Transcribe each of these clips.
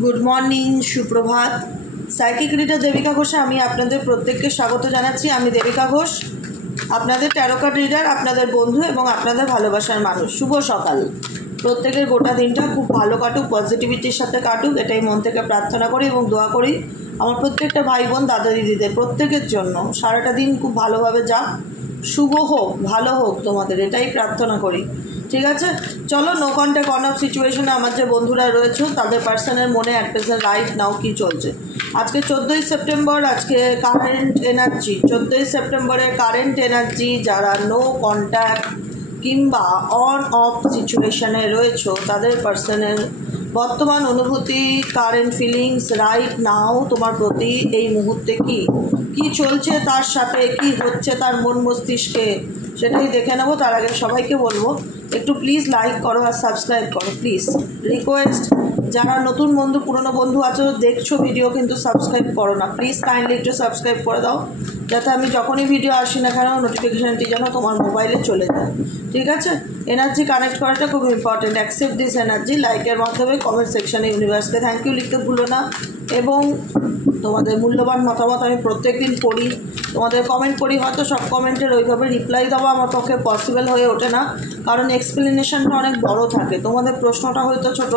Good morning, সুপ্রভাত। Psychic reader Devika ঘোষে আমি আপনাদের প্রত্যেককে স্বাগত জানাচ্ছি। আমি দেবিকা ঘোষ, আপনাদের ট্যারো কার্ড রিডার, আপনাদের বন্ধু এবং আপনাদের ভালোবাসার মানুষ। শুভ সকাল। প্রত্যেকের গোটা দিনটা খুব ভালো কাটুক, পজিটিভিটির সাথে কাটুক, এটাই মন থেকে প্রার্থনা করি এবং দোয়া করি আমার প্রত্যেকটা ভাই বোন, দাদা দিদিদের প্রত্যেকের জন্য সারাটা দিন খুব ভালোভাবে যাক, শুভ হোক, ভালো হোক তোমাদের, এটাই প্রার্থনা করি। ঠিক আছে, চলো নো কন্ট্যাক্ট অন অফ সিচুয়েশনে আমার যে বন্ধুরা রয়েছে তাদের পার্সনের মনে অ্যাট প্রেজেন্ট রাইট নাও কী চলছে। আজকে 14ই সেপ্টেম্বর, আজকে কারেন্ট এনার্জি 14ই সেপ্টেম্বরের কারেন্ট এনার্জি যারা নো কন্ট্যাক্ট কিংবা অন অফ সিচুয়েশনে রয়েছে তাদের পার্সনের বর্তমান অনুভূতি, কারেন্ট ফিলিংস রাইট নাও তোমার প্রতি এই মুহূর্তে কি চলছে, তার সাথে কি হচ্ছে তার মন মস্তিষ্কে, সেটাই দেখে নেবো। তার আগে সবাইকে বলবো একটু প্লিজ লাইক করো আর সাবস্ক্রাইব করো, প্লিজ রিকোয়েস্ট। যারা নতুন বন্ধু, পুরনো বন্ধু আছো, দেখছো ভিডিও কিন্তু সাবস্ক্রাইব করো না, প্লিজ কাইন্ডলি একটু সাবস্ক্রাইব করে দাও, যাতে আমি যখনই ভিডিও আসি না কেন নোটিফিকেশানটি যেন তোমার মোবাইলে চলে যায়। ঠিক আছে, এনার্জি কানেক্ট করাটা খুব ইম্পর্টেন্ট। অ্যাকসেপ্ট দিস এনার্জি লাইকের মাধ্যমে কমেন্ট সেকশানে ইউনিভার্সকে থ্যাংক ইউ লিখতে ভুলো না। এবং তোমাদের মূল্যবান মতামত আমি প্রত্যেক দিন পড়ি, তোমাদের কমেন্ট করি, হয়তো সব কমেন্টের ওইভাবে রিপ্লাই দেওয়া আমার পক্ষে পসিবল হয়ে ওঠে না, কারণ এক্সপ্লেনেশনটা অনেক বড় থাকে। তোমাদের প্রশ্নটা হয়তো ছোট,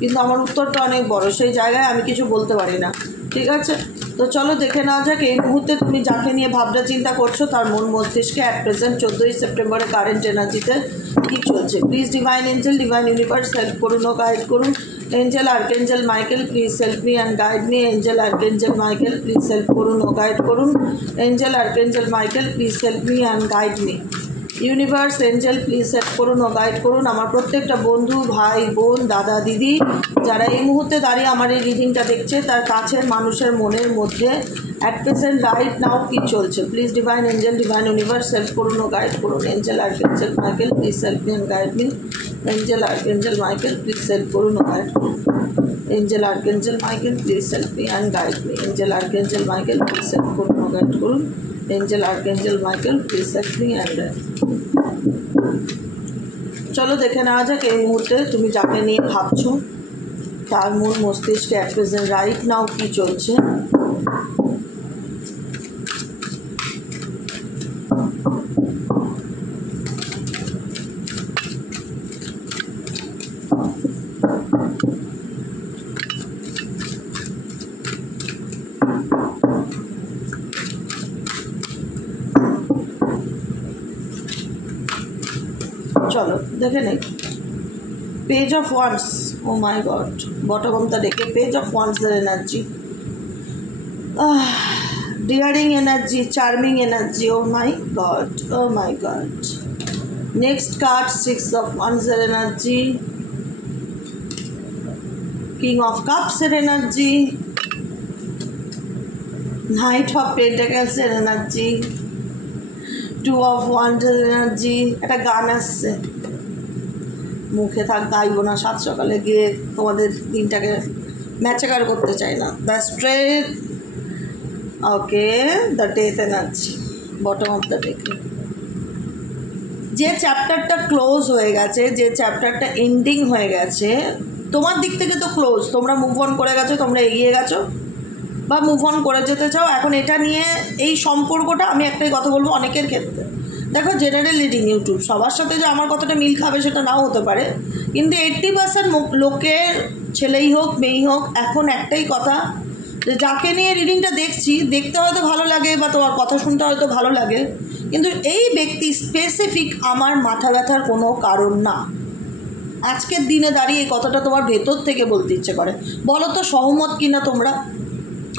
কিন্তু আমার উত্তরটা অনেক বড়, সেই জায়গায় আমি কিছু বলতে পারি না। ঠিক আছে, তো চলো দেখে নেওয়া যাক এই মুহূর্তে তুমি যাকে নিয়ে ভাবনা চিন্তা করছো তার মন মস্তিষ্কে অ্যাট প্রেজেন্ট 14ই সেপ্টেম্বরে কারেন্ট এনার্জিতে কী চলছে। Please divine angel, divine universe help করুন ও গাইড করুন। Angel archangel Michael please help me and guide me. Angel archangel Michael please help করুন ও গাইড করুন। Angel archangel Michael please help me and guide me. Universe Angel please help করুন ও guide করুন আমার প্রত্যেকটা বন্ধু, ভাই বোন, দাদা দিদি যারা এই মুহূর্তে দাঁড়িয়ে আমার এই রিডিংটা দেখছে, তার কাছের মানুষের মনের মধ্যে অ্যাট প্রেজেন্ট রাইট নাও কী চলছে। Please divine angel, divine universe help করুন ও গাইড করুন। Angel archangel Michael please help me and guide me. Angel archangel Michael please help করুন ও গাইড করুন। Angel archangel Michael please help me and guide me. Angel archangel Michael please help করুন ও guide করুন। Angel archangel Michael please help me and guide. চলো দেখে নেওয়া যাক এই মুহূর্তে তুমি যাকে নিয়ে ভাবছো তার মন মস্তিষ্কে অ্যাট প্রেজেন্ট রাইট নাও কী চলছে। চলো দেখে নেই। Page of wands, oh my god, বটমটা দেখে পেজ অফ ওয়ান্সের energy, daring energy, charming energy, oh my god, oh my god. Next card 6 of ওয়ান্সের এনার্জি, কিং অফ কাপসের এনার্জি, নাইট অফ পেন্টাকেলসের এনার্জি, 2 অফ ওয়ান্সের এনার্জি। একটা গান আসছে, মুখে থাক গাইবো না, সাত সকালে গিয়ে তোমাদের দিনটাকে ম্যাচাকার করতে চাই না। The straight, okay, the death energy, bottom of the deck. যে চ্যাপ্টারটা ক্লোজ হয়ে গেছে, যে চ্যাপ্টারটা এন্ডিং হয়ে গেছে, তোমার দিক থেকে তো ক্লোজ, তোমরা মুভ অন করে গেছো, তোমরা এগিয়ে গেছো বা মুভ অন করে যেতে চাও। এখন এটা নিয়ে এই সম্পর্কটা, আমি একটাই কথা বলবো অনেকের ক্ষেত্রে, দেখো জেনারেল রিডিং ইউটিউব, সবার সাথে যে আমার কতটা মিল খাবে সেটা নাও হতে পারে, কিন্তু 80% লোকের, ছেলেই হোক মেয়েই হোক, এখন একটাই কথা যে যাকে নিয়ে রিডিংটা দেখছি, দেখতে হয়তো ভালো লাগে বা তোমার কথা শুনতে হয়তো ভালো লাগে, কিন্তু এই ব্যক্তি স্পেসিফিক আমার মাথা ব্যথার কোনো কারণ না। আজকের দিনে দাঁড়িয়ে এই কথাটা তোমার ভেতর থেকে বলতে ইচ্ছে করে, বলো তো সহমত কিনা তোমরা?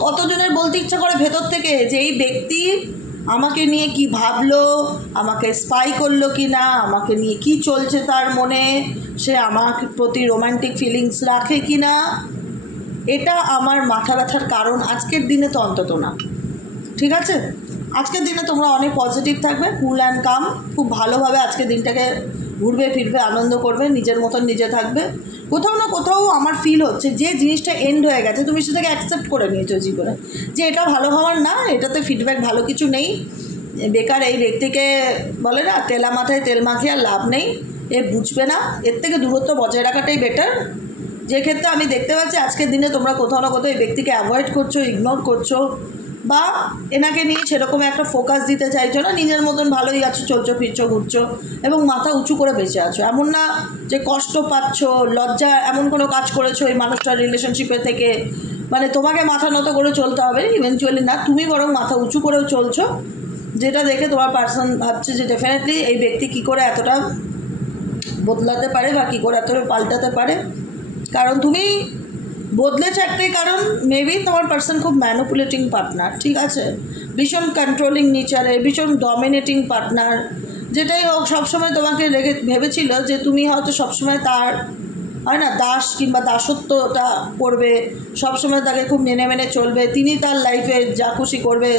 কতজনের বলতে ইচ্ছা করে ভেতর থেকে যে এই ব্যক্তি আমাকে নিয়ে কি ভাবলো, আমাকে স্পাই করলো কি না, আমাকে নিয়ে কি চলছে তার মনে, সে আমার প্রতি রোমান্টিক ফিলিংস রাখে কি না, এটা আমার মাথা ব্যথার কারণ আজকের দিনে তো অন্তত না। ঠিক আছে, আজকের দিনে তোমরা অনেক পজিটিভ থাকবে, কুল অ্যান্ড কাম, খুব ভালোভাবে আজকের দিনটাকে ঘুরবে ফিরবে, আনন্দ করবে, নিজের মতন নিজে থাকবে। কোথাও না কোথাও আমার ফিল হচ্ছে যে জিনিসটা এন্ড হয়ে গেছে, তুমি সেটাকে অ্যাকসেপ্ট করে নিয়েছো জীবনে, যে এটা ভালো হওয়ার না, এটাতে ফিডব্যাক ভালো কিছু নেই, বেকার এই ব্যক্তিকে বলে না তেলা মাথায় তেল মাখিয়ে আর লাভ নেই, এ বুঝবে না, এর থেকে দূরত্ব বজায় রাখাটাই বেটার। যে ক্ষেত্রে আমি দেখতে পাচ্ছি আজকের দিনে তোমরা কোথাও না কোথাও এই ব্যক্তিকে অ্যাভয়েড করছো, ইগনোর করছো, বা এনাকে নিয়ে সেরকম একটা ফোকাস দিতে চাইছো না, নিজের মতন ভালোই আছো, চলছো ফিরছো ঘুরছো এবং মাথা উঁচু করে বেঁচে আছো। এমন না যে কষ্ট পাচ্ছ, লজ্জা এমন কোনো কাজ করেছো এই মানুষটার রিলেশনশিপে থেকে, মানে তোমাকে মাথা নত করে চলতে হবে ইভেনচুয়ালি না, তুমি বরং মাথা উঁচু করেও চলছো, যেটা দেখে তোমার পার্সন ভাবছে যে ডেফিনেটলি এই ব্যক্তি কী করে এতটা বদলাতে পারে বা কী করে এতটা পাল্টাতে পারে। কারণ তুমি বদলেছে একটাই কারণ, মেবি তোমার পার্সন খুব ম্যানিপুলেটিং পার্টনার, ঠিক আছে, ভীষণ কন্ট্রোলিং নেচারে, ভীষণ ডমিনেটিং পার্টনার, যেটাই হোক সবসময় তোমাকে ভেবেছিল যে তুমি হয়তো সবসময় তার হয় না দাস কিংবা দাসত্বটা করবে, সবসময় তাকে খুব মেনে চলবে, তিনি তার লাইফে যা খুশি করবে,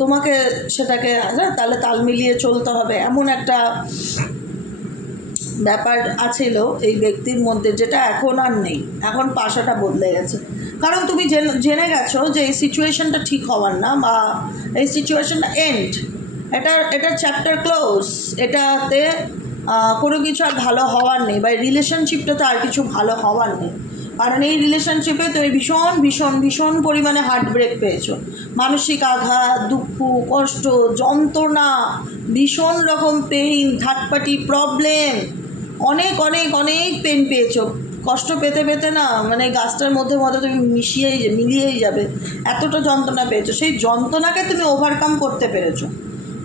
তোমাকে সেটাকে তাহলে তাল মিলিয়ে চলতে হবে, এমন একটা ব্যাপার আছিল এই ব্যক্তির মধ্যে, যেটা এখন আর নেই। এখন পাশাটা বদলে গেছে, কারণ তুমি জেনে গেছো যে এই সিচুয়েশনটা ঠিক হওয়ার না, বা এই সিচুয়েশনটা এন্ড, এটার চ্যাপ্টার ক্লোজ, এটাতে কোনো কিছু আর ভালো হওয়ার নেই, বা রিলেশনশিপটাতে আর কিছু ভালো হওয়ার নেই। কারণ এই রিলেশনশিপে তুমি ভীষণ ভীষণ ভীষণ পরিমাণে হার্ট ব্রেক পেয়েছো, মানসিক আঘাত, দুঃখ, কষ্ট, যন্ত্রণা, ভীষণ রকম পেইন, থার্ড পার্টি প্রবলেম, অনেক অনেক অনেক পেন পেয়েছো। কষ্ট পেতে পেতে না মানে গাছটার মধ্যে তুমি মিলিয়েই যাবে, এতটা যন্ত্রণা পেয়েছো। সেই যন্ত্রণাকে তুমি ওভারকাম করতে পেরেছো,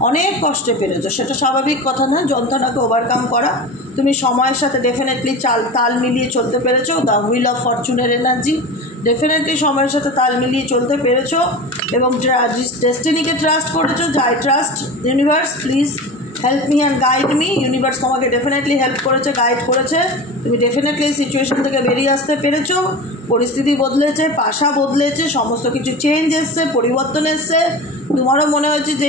অনেক কষ্টে পেরেছো, সেটা স্বাভাবিক কথা না যন্ত্রণাকে ওভারকাম করা। তুমি সময়ের সাথে ডেফিনেটলি তাল মিলিয়ে চলতে পেরেছো, দ্য হুইল অফ ফরচুনের এনার্জি, ডেফিনেটলি সময়ের সাথে তাল মিলিয়ে চলতে পেরেছো এবং ডেস্টিনিকে ট্রাস্ট করেছো। যে I trust universe, please help me and guide me. Universe তোমাকে ডেফিনেটলি হেল্প করেছে, গাইড করেছে, তুমি ডেফিনেটলি এই সিচুয়েশন থেকে বেরিয়ে আসতে পেরেছো। পরিস্থিতি বদলেছে, পাশা বদলেছে, সমস্ত কিছু চেঞ্জ এসছে, পরিবর্তন এসছে। তোমারও মনে হচ্ছে যে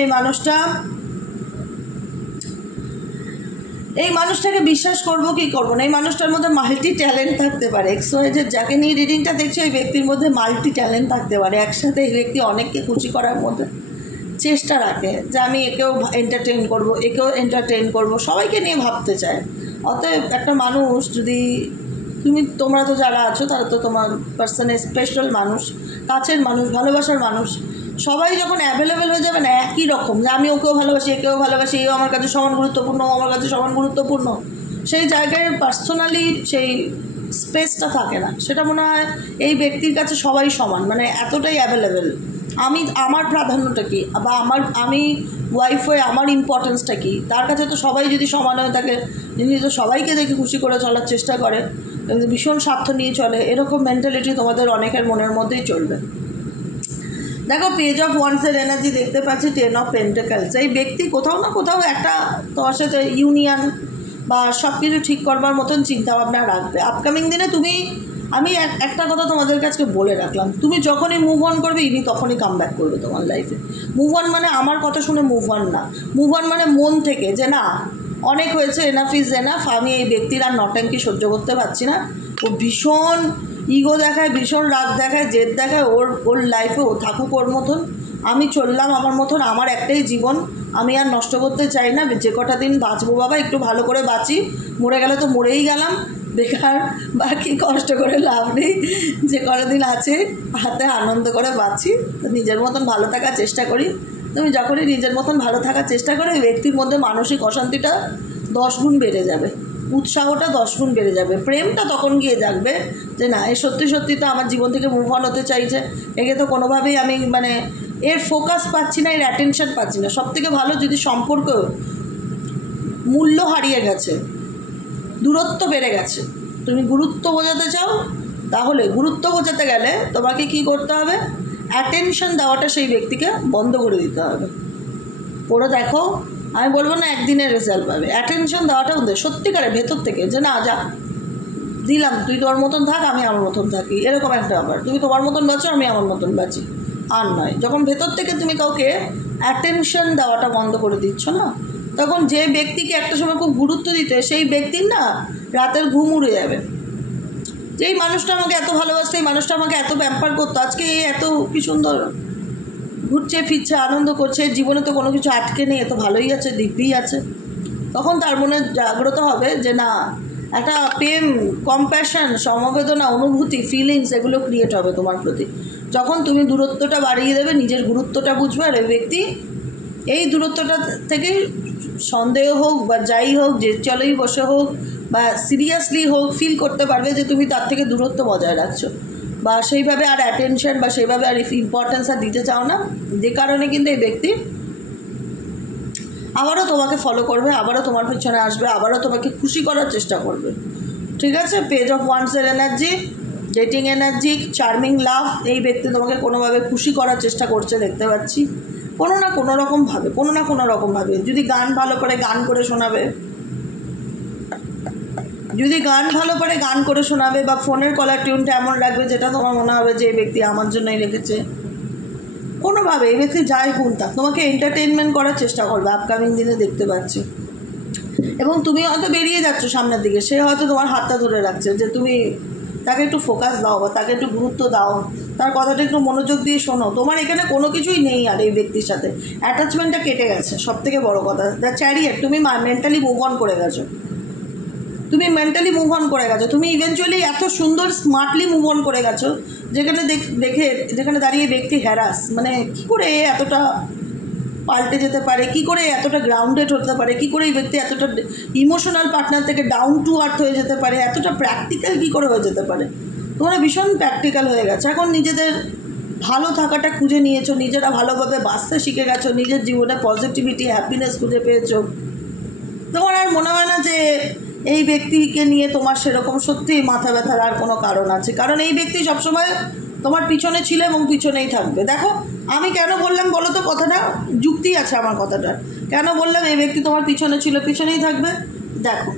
এই মানুষটাকে বিশ্বাস করবো কি করবো না, এই মানুষটার মধ্যে মাল্টি ট্যালেন্ট থাকতে পারে। যে যাকে নিয়ে রিডিংটা দেখছো এই ব্যক্তির মধ্যে মাল্টি ট্যালেন্ট থাকতে পারে, একসাথে এই ব্যক্তি অনেককে খুশি করার মধ্যে চেষ্টা রাখে, যে আমি একেও এন্টারটেইন করবো, সবাইকে নিয়ে ভাবতে চায়। অতএব একটা মানুষ যদি তোমরা তো যারা আছো তারা তো তোমার পার্সনের স্পেশাল মানুষ, কাছের মানুষ, ভালোবাসার মানুষ, সবাই যখন অ্যাভেলেবেল হয়ে যাবে না একই রকম, যে আমি ওকেও ভালোবাসি, একেও ভালোবাসি, এও আমার কাছে সমান গুরুত্বপূর্ণ, আমার কাছে সমান গুরুত্বপূর্ণ, সেই জায়গায় পার্সোনালি সেই স্পেসটা থাকে না। সেটা মনে হয় এই ব্যক্তির কাছে সবাই সমান, মানে এতটাই অ্যাভেলেবেল। আমার প্রাধান্যটা কী, বা আমি ওয়াইফ হয়ে আমার ইম্পর্টেন্সটা কী, তার কাছে তো সবাই যদি সমান হয়ে থাকে, যিনি তো সবাইকে দেখে খুশি করে চলার চেষ্টা করে, ভীষণ স্বার্থ নিয়ে চলে, এরকম মেন্টালিটি তোমাদের অনেকের মনের মধ্যেই চলবে। দেখো পেজ অফ ওয়ান্সের এনার্জি দেখতে পাচ্ছি, 10 অফ পেন্টাকলস। এই ব্যক্তি কোথাও না কোথাও একটা তোমার সাথে ইউনিয়ন বা সব কিছু ঠিক করবার মতন চিন্তাভাবনা রাখবে আপকামিং দিনে। আমি একটা কথা তোমাদের কাছে বলে রাখলাম, তুমি যখনই মুভ অন করবে ইনি তখনই কাম ব্যাক করবে তোমার লাইফে। মুভ অন মানে আমার কথা শুনে মুভ অন না, মুভ অন মানে মন থেকে, যে না অনেক হয়েছে, এনাফ ইজ এনাফ, আমি এই ব্যক্তির আর নটাঙ্কি সহ্য করতে পারছি না। ও ভীষণ ইগো দেখায়, ভীষণ রাগ দেখায়, জেদ দেখায়, ওর লাইফে ও থাকুক ওর মতন, আমি চললাম আমার মতন, আমার একটাই জীবন, আমি আর নষ্ট করতে চাই না, যে কটা দিন বাঁচবো বাবা একটু ভালো করে বাঁচি, মরে গেলে তো মরেই গেলাম, বেকার বাকি কষ্ট করে লাভ নেই, যে কটা দিন আছে হাতে আনন্দ করে বাঁচি, তো নিজের মতন ভালো থাকার চেষ্টা করি। তুমি যখনই নিজের মতন ভালো থাকার চেষ্টা করো, এই ব্যক্তির মধ্যে মানসিক অশান্তিটা 10 গুণ বেড়ে যাবে, উৎসাহটা 10 গুণ বেড়ে যাবে, প্রেমটা তখন গিয়ে জাগবে যে না এ সত্যি সত্যি তো আমার জীবন থেকে মুভ অন হতে চাইছে, একে তো কোনোভাবেই আমি মানে এর ফোকাস পাচ্ছি না, এর অ্যাটেনশন পাচ্ছি না। সবথেকে ভালো যদি সম্পর্ক মূল্য হারিয়ে গেছে, দূরত্ব বেড়ে গেছে, তুমি গুরুত্ব বোঝাতে চাও, তাহলে গুরুত্ব বোঝাতে গেলে তোমাকে কি করতে হবে, অ্যাটেনশন দেওয়াটা সেই ব্যক্তিকে বন্ধ করে দিতে হবে। পড়ে দেখো, আমি বলবো না একদিনের রেজাল্ট পাবে, অ্যাটেনশন দেওয়াটা সত্যিকারে ভেতর থেকে, যে না যা দিলাম, তুই তোর মতন থাক, আমি আমার মতন থাকি, এরকম একটা ব্যাপার। তুমি তোমার মতন বাঁচো, আমি আমার মতন বাঁচি, আর নয়। যখন ভেতর থেকে তুমি কাউকে অ্যাটেনশন দেওয়াটা বন্ধ করে দিচ্ছ না, তখন যে ব্যক্তিকে একটা সময় খুব গুরুত্ব দিতে, সেই ব্যক্তির না রাতের ঘুম উড়ে যাবে। যেই মানুষটা আমাকে এত ভালোবাসতো, এই মানুষটা আমাকে এত প্যাম্পার করতো, আজকে এত কি সুন্দর ঘুরছে ফিরছে, আনন্দ করছে, জীবনে তো কোনো কিছু আটকে নেই, এত ভালোই আছে, দিব্যি আছে। তখন তার মনে জাগ্রত হবে যে না একটা প্রেম, কম্প্যাশন, সমবেদনা, অনুভূতি, ফিলিংস এগুলো ক্রিয়েট হবে তোমার প্রতি। যখন তুমি দূরত্বটা বাড়িয়ে দেবে, নিজের গুরুত্বটা বুঝবে, আর এই ব্যক্তি এই দূরত্বটা থেকে সন্দেহ হোক বা যাই হোক, যে চলেই বসে হোক বা সিরিয়াসলি হোক, ফিল করতে পারবে যে তুমি তার থেকে দূরত্ব বজায় রাখছো, বা সেইভাবে আর অ্যাটেনশন বা সেইভাবে আর ইম্পর্টেন্স আর দিতে চাও না। যে কারণে কিন্তু এই ব্যক্তি আবারও তোমাকে ফলো করবে, আবারও তোমার পিছনে আসবে, আবারও তোমাকে খুশি করার চেষ্টা করবে। ঠিক আছে, পেজ অফ ওয়ান্সের energy, dating energy, charming love. এই ব্যক্তি তোমাকে কোনোভাবে খুশি করার চেষ্টা করছে দেখতে পাচ্ছি, কোনো না কোনো রকমভাবে। যদি গান ভালো করে গান করে শোনাবে, গান করে শোনাবে, বা ফোনের কলার টিউনটা এমন রাখবে যেটা তোমার মনে হবে যে এই ব্যক্তি আমার জন্যই রেখেছে। কোনোভাবে এই ব্যক্তি যাই ভুলতা তোমাকে এন্টারটেনমেন্ট করার চেষ্টা করবে আপকামিং দিনে দেখতে পাচ্ছি। এবং তুমি হয়তো বেরিয়ে যাচ্ছ সামনের দিকে, সে হয়তো তোমার হাতটা ধরে রাখছে যে তুমি তাকে একটু ফোকাস দাও বা তাকে একটু গুরুত্ব দাও, তার কথাটা একটু মনোযোগ দিয়ে শোনো। তোমার এখানে কোনো কিছুই নেই আর এই ব্যক্তির সাথে, অ্যাটাচমেন্টটা কেটে গেছে। সব থেকে বড়ো কথা, দ্য চ্যারিয়ট, তুমি মেন্টালি মুভ অন করে গেছো। তুমি ইভেনচুয়ালি এত সুন্দর স্মার্টলি মুভ অন করে গেছো, যেখানে দাঁড়িয়ে ব্যক্তি হ্যারাস, মানে কী করে এতটা পাল্টে যেতে পারে, কী করে এতটা গ্রাউন্ডেড হতে পারে, কী করে এই ব্যক্তি এতটা ইমোশনাল পার্টনার থেকে ডাউন টু আর্থ হয়ে যেতে পারে, এতটা প্র্যাকটিক্যাল কী করে হয়ে যেতে পারে। তোমরা ভীষণ প্র্যাকটিক্যাল হয়ে গেছে, এখন নিজেদের ভালো থাকাটা খুঁজে নিয়েছো, নিজেরা ভালোভাবে বাঁচতে শিখে গেছো, নিজের জীবনে পজিটিভিটি, হ্যাপিনেস খুঁজে পেয়েছো। তোমার আর মনে হয় না যে এই ব্যক্তিকে নিয়ে তোমার সেরকম সত্যি মাথা ব্যথার আর কোনো কারণ আছে, কারণ এই ব্যক্তি সবসময় তোমার পিছনে ছিল এবং পিছনেই থাকবে। দেখো আমি কেন বললাম বলো তো, কথাটা যুক্তি আছে আমার কথাটা, কেন বললাম এই ব্যক্তি তোমার পিছনে ছিল, পিছনেই থাকবে। দেখো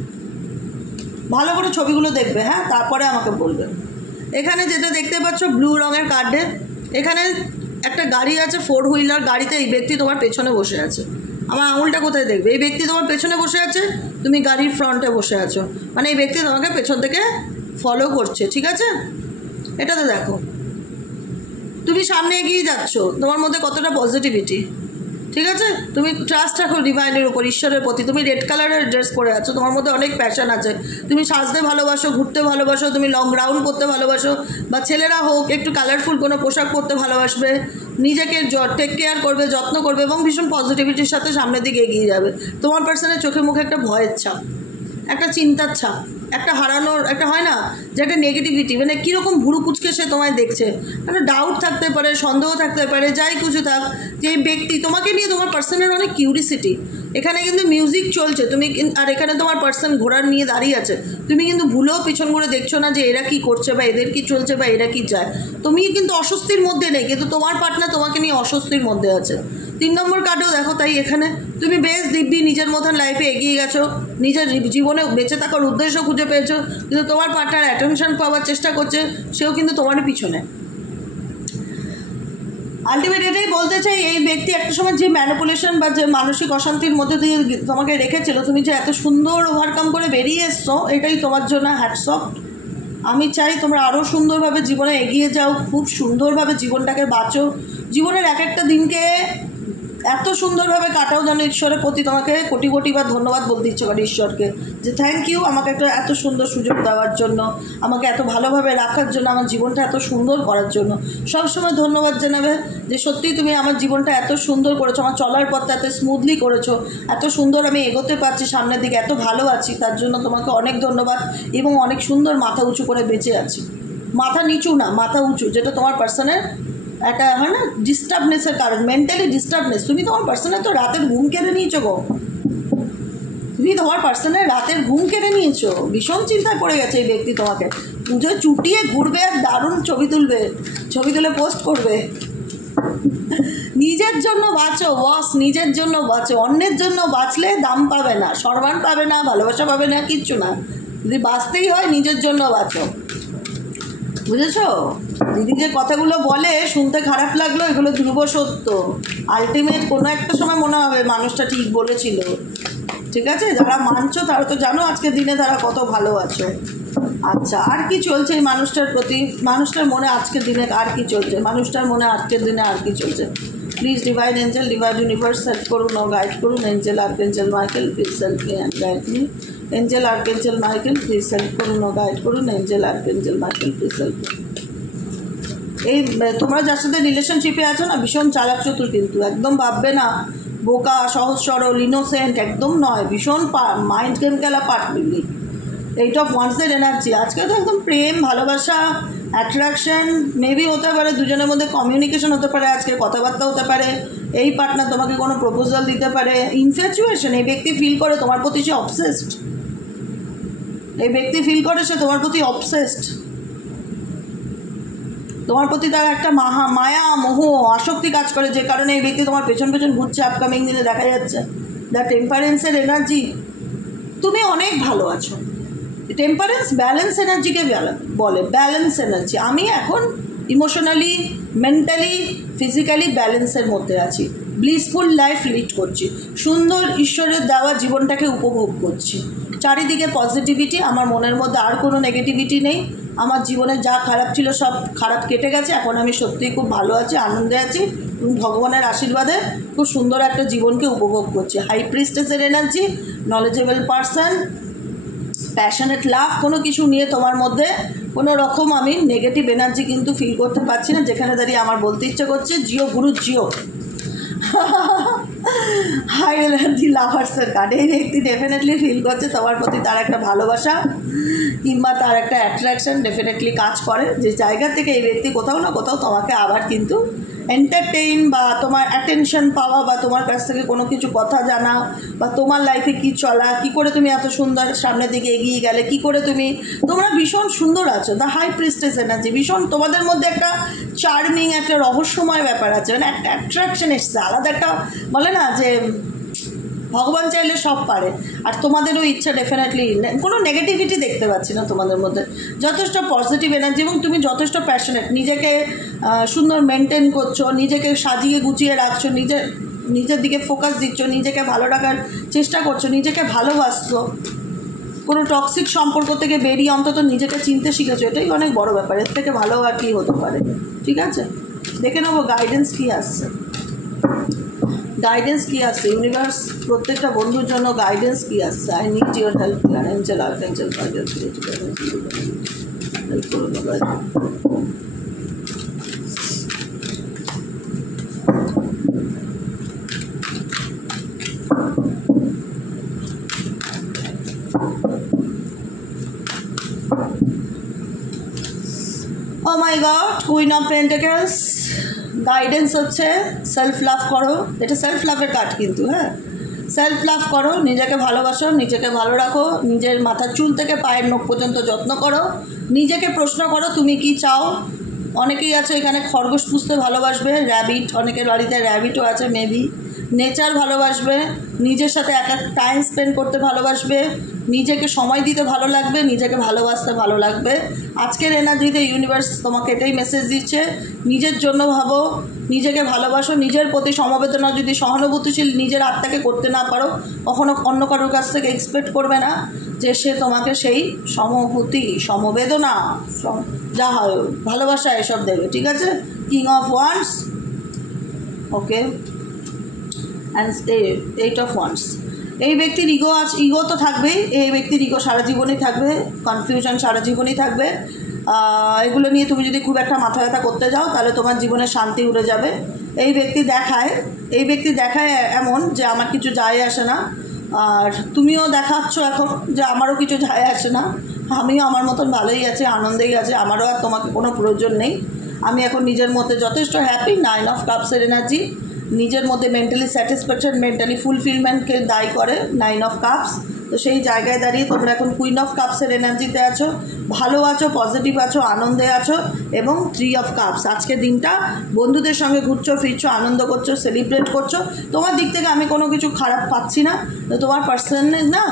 ভালো করে ছবিগুলো দেখবে, হ্যাঁ, তারপরে আমাকে বলবে। এখানে যেটা দেখতে পাচ্ছ ব্লু রঙের কার্ডে, এখানে একটা গাড়ি আছে, 4 হুইলার গাড়িতে এই ব্যক্তি তোমার পেছনে বসে আছে। আমার আঙুলটা কোথায় দেখবে, এই ব্যক্তি তোমার পেছনে বসে আছে, তুমি গাড়ির ফ্রন্টে বসে আছো, মানে এই ব্যক্তি তোমাকে পেছন থেকে ফলো করছে। ঠিক আছে, এটাতে দেখো তুমি সামনে এগিয়ে যাচ্ছ, তোমার মধ্যে কতটা পজিটিভিটি। ঠিক আছে, তুমি ট্রাস্ট রাখো ডিভাইনের উপর, ঈশ্বরের প্রতি। তুমি রেড কালারের ড্রেস পরে আছো, তোমার মধ্যে অনেক প্যাশন আছে, তুমি সাজতে ভালোবাসো, ঘুরতে ভালোবাসো, তুমি লং রাউন্ড করতে ভালোবাসো, বা ছেলেরা হোক একটু কালারফুল কোনো পোশাক পরতে ভালোবাসবে, নিজেকে টেক কেয়ার করবে, যত্ন করবে এবং ভীষণ পজিটিভিটির সাথে সামনের দিকে এগিয়ে যাবে। তোমার পার্সনের চোখে মুখে একটা ভয়ের ছাপ, একটা চিন্তার ছাপ, একটা হারানোর একটা হয় না যে একটা নেগেটিভিটি, মানে কীরকম ভুরু কুচকে সে তোমায় দেখছে, একটা ডাউট থাকতে পারে, সন্দেহ থাকতে পারে, যাই কিছু থাক, যে এই ব্যক্তি তোমাকে নিয়ে, তোমার পার্সনের অনেক কিউরিসিটি। এখানে কিন্তু মিউজিক চলছে, তুমি আর এখানে তোমার পার্সন ঘোড়ার নিয়ে দাঁড়িয়ে আছে, তুমি কিন্তু ভুলেও পিছন ঘুরে দেখছো না যে এরা কী করছে বা এদের কী চলছে বা এরা কী চায়। তুমি কিন্তু অস্বস্তির মধ্যে নেই, কিন্তু তোমার পার্টনার তোমাকে নিয়ে অস্বস্তির মধ্যে আছে। 3 নম্বর কার্ডেও দেখো তাই, এখানে তুমি বেশ দিব্যি নিজের মতন লাইফে এগিয়ে গেছো, নিজের জীবনে বেঁচে থাকার উদ্দেশ্য খুঁজে পেয়েছো, কিন্তু তোমার পার্টনার অ্যাটেনশন পাওয়ার চেষ্টা করছে, সেও কিন্তু তোমারই পিছনে। আলটিমেট এটাই বলতে চাই, এই ব্যক্তি একটা সময় যে ম্যানিপুলেশন বা যে মানসিক অশান্তির মধ্যে দিয়ে তোমাকে রেখেছিল, তুমি যে এত সুন্দর ওভারকাম করে বেরিয়ে এসছো, এটাই তোমার জন্য হ্যাটস অফ। আমি চাই তোমরা আরও সুন্দরভাবে জীবনে এগিয়ে যাও, খুব সুন্দরভাবে জীবনটাকে বাঁচো, জীবনের এক একটা দিনকে এত সুন্দরভাবে কাটাও যেন ঈশ্বরের প্রতি তোমাকে কোটি কোটিবার ধন্যবাদ বলতে ইচ্ছে করে ঈশ্বরকে, যে থ্যাংক ইউ আমাকে একটা এত সুন্দর সুযোগ দেওয়ার জন্য, আমাকে এত ভালোভাবে রাখার জন্য, আমার জীবনটা এত সুন্দর করার জন্য। সবসময় ধন্যবাদ জানাবে যে সত্যিই তুমি আমার জীবনটা এত সুন্দর করেছো, আমার চলার পথটা এত স্মুথলি করেছো, এত সুন্দর আমি এগোতে পারছি সামনের দিকে, এত ভালো আছি, তার জন্য তোমাকে অনেক ধন্যবাদ। এবং অনেক সুন্দর মাথা উঁচু করে বেঁচে আছি, মাথা নিচু না, মাথা উঁচু, যেটা তোমার পার্সনের একটা হয় না ডিস্টার্বনেসের কারণ, মেন্টালি ডিস্টার্বনেস। তুমি তোমার পার্সনের তো রাতের ঘুম কেড়ে নিয়েছো গো, তুমি তোমার পার্সনের রাতের ঘুম কেড়ে নিয়েছো, ভীষণ চিন্তায় পড়ে গেছে এই ব্যক্তি তোমাকে, পুজো চুটিয়ে ঘুরবে আর দারুণ ছবি তুলে পোস্ট করবে। নিজের জন্য বাঁচো বস, নিজের জন্য বাঁচো, অন্যের জন্য বাঁচলে দাম পাবে না, সম্মান পাবে না, ভালোবাসা পাবে না, কিচ্ছু না। যদি বাঁচতেই হয় নিজের জন্য বাঁচো, বুঝেছো? দিদি যে কথাগুলো বলে শুনতে খারাপ লাগলো, এগুলো ধ্রুব সত্য। আলটিমেট কোনো একটা সময় মনে হবে মানুষটা ঠিক বলেছিল। ঠিক আছে, যারা মানছো তারা তো জানো আজকের দিনে তারা কত ভালো আছো। আচ্ছা, আর কি চলছে এই মানুষটার প্রতি, মানুষটার মনে আজকের দিনে আর কি চলছে, মানুষটার মনে আজকের দিনে আর কি চলছে? Please divine angel, divine universe help করুন ও গাইড করুন। Angel, archangel Michael, please help me and guide me. Angel archangel Michael please help করুন ও গাইড করুন। Angel archangel Michael please help করুন। এই তোমরা যার সাথে রিলেশনশিপে আছো না, ভীষণ চালাক চতুর, কিন্তু একদম ভাববে না বোকা, সহজ সরল, ইনোসেন্ট, একদম নয়। ভীষণ মাইন্ড গেম খেলা পার্টলি। 8 অফ ওয়ান্সের এনার্জি আজকে তো একদম প্রেম, ভালোবাসা, অ্যাট্রাকশন মেবি হতে পারে, দুজনের মধ্যে কমিউনিকেশন হতে পারে, আজকে কথাবার্তা হতে পারে, এই পার্টনার তোমাকে কোনো প্রপোজাল দিতে পারে। ইনফ্যাচুয়েশন, এই ব্যক্তি ফিল করে তোমার প্রতি সে অবসেসড, এই ব্যক্তি ফিল করে সে তোমার প্রতি অবসেসড, তোমার প্রতি তার একটা মায়া, মোহ, আসক্তি কাজ করে, যে কারণে এই ব্যক্তি তোমার পেছন পেছন ঘুরছে। আপকামিং দিনে দেখা যাচ্ছে দ্য টেম্পারেন্সের এনার্জি, তুমি অনেক ভালো আছো। টেম্পারেন্স ব্যালেন্স এনার্জিকে বলে, ব্যালেন্স এনার্জি। আমি এখন ইমোশনালি, মেন্টালি, ফিজিক্যালি ব্যালেন্সের মধ্যে আছি, ব্লিসফুল লাইফ লিড করছি, সুন্দর ঈশ্বরের দেওয়া জীবনটাকে উপভোগ করছি। চারিদিকে পজিটিভিটি, আমার মনের মধ্যে আর কোনো নেগেটিভিটি নেই। আমার জীবনে যা খারাপ ছিল সব খারাপ কেটে গেছে, এখন আমি সত্যিই খুব ভালো আছি, আনন্দে আছি এবং ভগবানের আশীর্বাদে খুব সুন্দর একটা জীবনকে উপভোগ করছি। হাই প্রিস্টেসের energy, knowledgeable person, passionate love, কোনো কিছু নিয়ে তোমার মধ্যে কোনো রকম আমি নেগেটিভ এনার্জি কিন্তু ফিল করতে পারছি না। যেখানে দাঁড়িয়ে আমার বলতে ইচ্ছে করছে জিও গুরু জিও। হাই এনার্জি লাভার্সের কার্ড, এই ব্যক্তি ডেফিনেটলি ফিল করছে তোমার প্রতি তার একটা ভালোবাসা কিংবা তার একটা অ্যাট্রাকশন ডেফিনেটলি কাজ করে, যে জায়গা থেকে এই ব্যক্তি কোথাও না কোথাও তোমাকে আবার কিন্তু এন্টারটেইন বা তোমার অ্যাটেনশন পাওয়া বা তোমার কাছ থেকে কোনো কিছু কথা জানা বা তোমার লাইফে কী চলা, কী করে তুমি এত সুন্দর সামনের দিকে এগিয়ে গেলে, কী করে তোমরা ভীষণ সুন্দর আছো। দ্য হাই প্রিস্টেস এনার্জি, ভীষণ তোমাদের মধ্যে একটা চার্মিং, একটা রহস্যময় ব্যাপার আছে, মানে একটা অ্যাট্রাকশন এসছে আলাদা, একটা বলে না যে ভগবান চাইলে সব পারে। আর তোমাদেরও ইচ্ছা, ডেফিনেটলি কোনো নেগেটিভিটি দেখতে পাচ্ছি না তোমাদের মধ্যে, যথেষ্ট পজিটিভ এনার্জি এবং তুমি যথেষ্ট প্যাশনেট, নিজেকে সুন্দর মেনটেন করছো, নিজেকে সাজিয়ে গুছিয়ে রাখছো, নিজের দিকে ফোকাস দিচ্ছ, নিজেকে ভালো রাখার চেষ্টা করছো, নিজেকে ভালোবাসছো, কোনো টক্সিক সম্পর্ক থেকে বেরিয়ে অন্তত নিজেকে চিনতে শিখেছো, এটাই অনেক বড় ব্যাপার। এর থেকে ভালো আর কী হতে পারে। ঠিক আছে, দেখে নেবো গাইডেন্স কী আসছে, গাইডেন্স কী আসছে ইউনিভার্স, প্রত্যেকটা বন্ধুর জন্য গাইডেন্স কী আসছে। I need your help, angel archangel guidance help করুন। Oh my god, queen of pentacles, guidance হচ্ছে সেলফ লাভ করো, এটা সেলফ লাভের কার্ড কিন্তু। হ্যাঁ, সেলফ লাভ করো, নিজেকে ভালোবাসো, নিজেকে ভালো রাখো, নিজের মাথার চুল থেকে পায়ের নখ পর্যন্ত যত্ন করো, নিজেকে প্রশ্ন করো তুমি কি চাও। অনেকেই আছে এখানে খরগোশ পুষতে ভালোবাসবে, র্যাবিট, অনেকের বাড়িতে র্যাবিটও আছে মেবি। নেচার ভালোবাসবে, নিজের সাথে একা টাইম স্পেন্ড করতে ভালোবাসবে, নিজেকে সময় দিতে ভালো লাগবে, নিজেকে ভালোবাসতে ভালো লাগবে। আজকের এনার্জিতে ইউনিভার্স তোমাকে এটাই মেসেজ দিচ্ছে, নিজের জন্য ভাবো, নিজেকে ভালোবাসো, নিজের প্রতি সমবেদনা যদি সহানুভূতিশীল নিজের আত্মাকে করতে না পারো, কখনো অন্য কারোর কাছ থেকে এক্সপেক্ট করবে না যে সে তোমাকে সেই সমভূতি, সমবেদনা, যা হয় ভালোবাসা এসব দেবে। ঠিক আছে, king of wands, okay, and 8 of wands. এই ব্যক্তির ইগো তো থাকবেই, এই ব্যক্তির ইগো সারা জীবনই থাকবে, কনফিউশন সারা জীবনই থাকবে। এগুলো নিয়ে তুমি যদি খুব একটা মাথা ব্যথা করতে যাও তাহলে তোমার জীবনে শান্তি উড়ে যাবে। এই ব্যক্তি দেখায় এমন যে আমার কিছু যায় আসে না, আর তুমিও দেখাচ্ছ এখন যে আমারও কিছু যায় আসে না, আমিও আমার মতন ভালোই আছি, আনন্দেই আছি, আমারও আর তোমাকে কোনো প্রয়োজন নেই, আমি এখন নিজের মধ্যে যথেষ্ট হ্যাপি। 9 অফ কাপসের এনার্জি, নিজের মধ্যে মেন্টালি স্যাটিসফ্যাকশন, মেন্টালি ফুলফিলমেন্টকে দায়ী করে 9 অফ কাপস। তো সেই জায়গায় দাঁড়িয়ে তোমরা এখন কুইন অফ কাপসের এনার্জিতে আছো, ভালো আছো, পজিটিভ আছো, আনন্দে আছো। এবং 3 অফ কাপস, আজকের দিনটা বন্ধুদের সঙ্গে ঘুরছো ফিরছো, আনন্দ করছো, সেলিব্রেট করছো। তোমার দিক থেকে আমি কোনো কিছু খারাপ পাচ্ছি না। তো তোমার পার্সনের না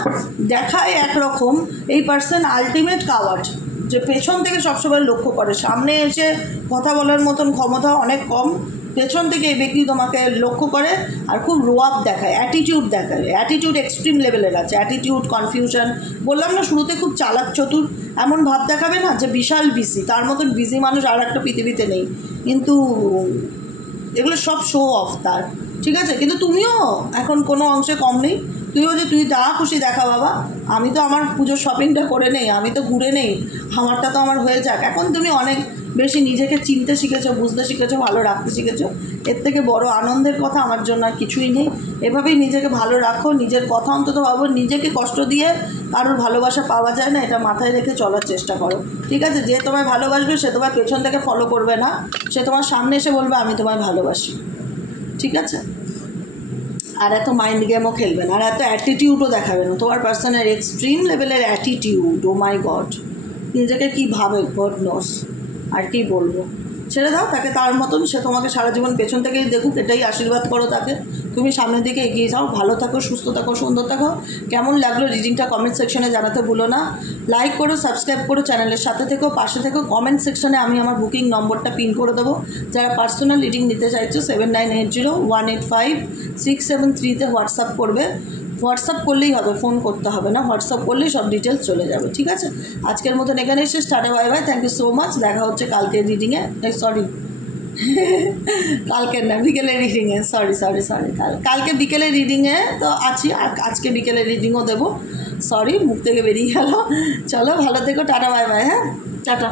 দেখায় একরকম, এই পার্সন আলটিমেট কাওয়ার্ড, যে পেছন থেকে সবসময় লক্ষ্য করে, সামনে এসে কথা বলার মতন ক্ষমতা অনেক কম, পেছন থেকে এই ব্যক্তি তোমাকে লক্ষ্য করে আর খুব রোয়াব দেখায়, অ্যাটিটিউড দেখায়, অ্যাটিটিউড এক্সট্রিম লেভেলের আছে, অ্যাটিটিউড, কনফিউশন। বললাম না শুরুতে খুব চালাক চতুর, এমন ভাব দেখাবে না যে বিশাল বিজি, তার মতন বিজি মানুষ আর একটা পৃথিবীতে নেই। কিন্তু এগুলো সব শো অফ তার, ঠিক আছে। কিন্তু তুমিও এখন কোনো অংশে কম নেই, তুই বলছি তুই যা খুশি দেখা বাবা, আমি তো আমার পুজোর শপিংটা করে নেই, আমি তো ঘুরে নেই, আমারটা তো আমার হয়ে যাক। এখন তুমি অনেক বেশি নিজেকে চিনতে শিখেছো, বুঝতে শিখেছো, ভালো রাখতে শিখেছো, এর থেকে বড় আনন্দের কথা আমার জন্য আর কিছুই নেই। এভাবেই নিজেকে ভালো রাখো, নিজের কথা অন্তত ভাবো, নিজেকে কষ্ট দিয়ে কারোর ভালোবাসা পাওয়া যায় না, এটা মাথায় রেখে চলার চেষ্টা করো, ঠিক আছে? যে তোমায় ভালোবাসবে সে তোমার পেছন থেকে ফলো করবে না, সে তোমার সামনে এসে বলবে আমি তোমায় ভালোবাসি, ঠিক আছে? আর এত মাইন্ড গেমও খেলবে না, আর এত অ্যাটিটিউডও দেখাবে না, তোমার পার্সনের এক্সট্রিম লেভেলের অ্যাটিটিউড, ও মাই গড, নিজেকে কী ভাবে গড নোস। আর কি বলবো, ছেড়ে দাও তাকে তার মতন, সে তোমাকে সারা জীবন পেছন থেকেই দেখুক, এটাই আশীর্বাদ করো তাকে। তুমি সামনের দিকে এগিয়ে যাও, ভালো থাকো, সুস্থ থাকো, সুন্দর থাকো। কেমন লাগলো রিডিংটা কমেন্ট সেকশনে জানাতে ভুলো না। লাইক করো, সাবস্ক্রাইব করো, চ্যানেলের সাথে থেকো, পাশে থেকো। কমেন্ট সেকশনে আমি আমার বুকিং নম্বরটা পিন করে দেবো, যারা পার্সোনাল রিডিং নিতে চাইছো 7980185673 হোয়াটসঅ্যাপ করবে। হোয়াটসঅ্যাপ করলেই হবে, ফোন করতে হবে না, হোয়াটসঅ্যাপ করলেই সব ডিটেলস চলে যাবে, ঠিক আছে? আজকের মতন এখানে এসে টাটা, bye bye, thank you so much. দেখা হচ্ছে কালকের রিডিংয়ে, সরি কালকের না, বিকেলের রিডিংয়ে, সরি কালকে বিকেলের রিডিংয়ে তো আছি, আর আজকে বিকেলের রিডিংও দেবো, সরি মুখ থেকে বেরিয়ে গেল। চলো ভালো থেকো, টাটা বাই বাই, হ্যাঁ টাটা।